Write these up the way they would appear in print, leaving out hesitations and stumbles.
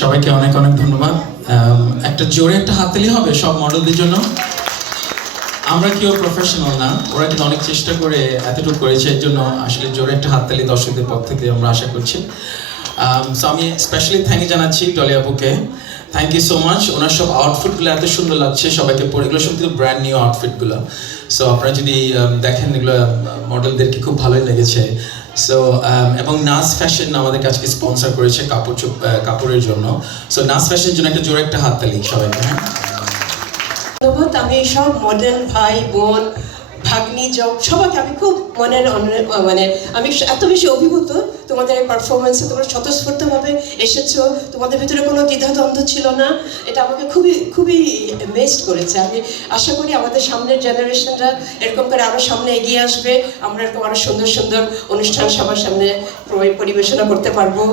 সবাইকে অনেক অনেক ধন্যবাদ। একটা জোরে একটা হাততালি হবে সব মডেলদের জন্য। আমরা কেউ প্রফেশনাল না, ওরা কিন্তু অনেক চেষ্টা করে এতটুকু করেছে, এর জন্য আসলে জোরে একটা হাততালি দর্শকদের পক্ষ থেকে আমরা আশা করছি। সো আমি স্পেশালি থ্যাংক ইউ জানাচ্ছি ডলি আপুকে, থ্যাংক ইউ সো মাচ। ওনার সব আউটফিটগুলো এত সুন্দর লাগছে সবাইকে পরে, এগুলো সব কিন্তু ব্র্যান্ড নিউ আউটফিটগুলো। সো আপনারা যদি দেখেন এগুলো মডেলদেরকে খুব ভালোই লেগেছে। সো এবং নাস ফ্যাশন আমাদের কাছে স্পন্সর করেছে কাপড়ের জন্য। সো নাস ফ্যাশনের জন্য একটা জোরে একটা হাততালি সবাইকে। হ্যাঁ, ধন্যবাদ। আমি সব মডেল ভাই বোন ভাগ্নি সবাইকে আমি খুব মানে আমি এত বেশি অভিভূত তোমাদের এই পারফরমেন্সে। তোমরা স্বতঃস্ফূর্তভাবে এসেছো, তোমাদের ভিতরে কোনো দ্বিধাদ্বন্দ্ব ছিল না, এটা আমাকে খুবই খুবই বেস্ট করেছে। আমি আশা করি আমাদের সামনের জেনারেশনরা এরকম করে আরও সামনে এগিয়ে আসবে, আমরা এরকম আরও সুন্দর সুন্দর অনুষ্ঠান সবার সামনে পরিবেশনা করতে পারবো।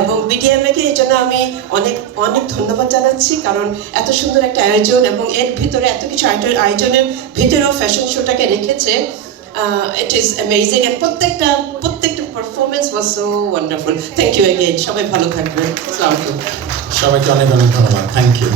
এবং বিডিএমএকে এই জন্য আমি অনেক অনেক ধন্যবাদ জানাচ্ছি, কারণ এত সুন্দর একটা আয়োজন এবং এর ভিতরে এত কিছু আয়োজনের ভিতরেও ফ্যাশন শোটাকে রেখেছে। It is amazing and প্রত্যেকটা performance was so wonderful. Thank you again. সবাই ভালো থাকবেন। আসসালামু আলাইকুম। সবাইকে অনেক অনেক ধন্যবাদ। Thank you.